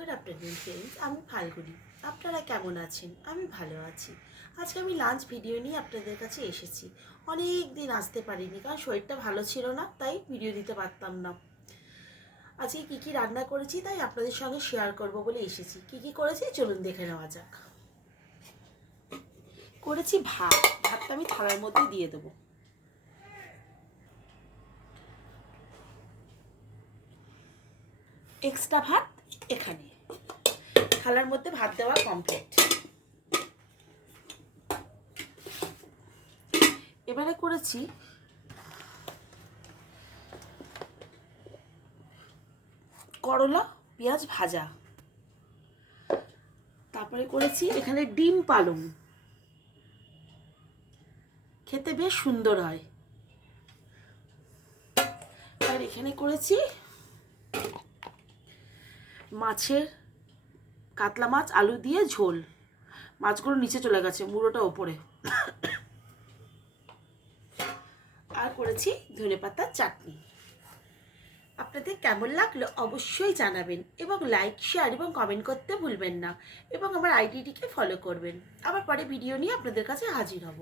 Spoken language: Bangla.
গুড আফটারনুন ফ্রেন্ডস, আমি ফাল্গুনি। আপনারা কেমন আছেন? আমি ভালো আছি। আজকে আমি লাঞ্চ ভিডিও নিয়ে আপনাদের কাছে এসেছি। অনেক দিন আসতে পারিনি, কারণ শরীরটা ভালো ছিল না, তাই ভিডিও দিতে পারতাম না। আজকে কী কী রান্না করেছি তাই আপনাদের সঙ্গে শেয়ার করব বলে এসেছি। কী কী করেছি চলুন দেখে নেওয়া যাক। করেছি ভাতটা আমি থালার মধ্যে দিয়ে দেবো। এক্সট্রা ভাত এখানে থালার মধ্যে ভাত দেওয়া কমপ্লিট। এবারে করেছি করলা পেঁয়াজ ভাজা, তারপরে করেছি এখানে ডিম পালং, খেতে বেশ সুন্দর হয়। আর এখানে করেছি মাছের কাতলা মাছ আলু দিয়ে ঝোল। মাছগুলো নিচে চলে গেছে, মুড়োটা ওপরে। আর করেছি ধনেপাতার চাটনি। আপনাদের কেমন লাগলো অবশ্যই জানাবেন, এবং লাইক শেয়ার এবং কমেন্ট করতে ভুলবেন না, এবং আমার আইডিটিকে ফলো করবেন। আবার পরে ভিডিও নিয়ে আপনাদের কাছে হাজির হব।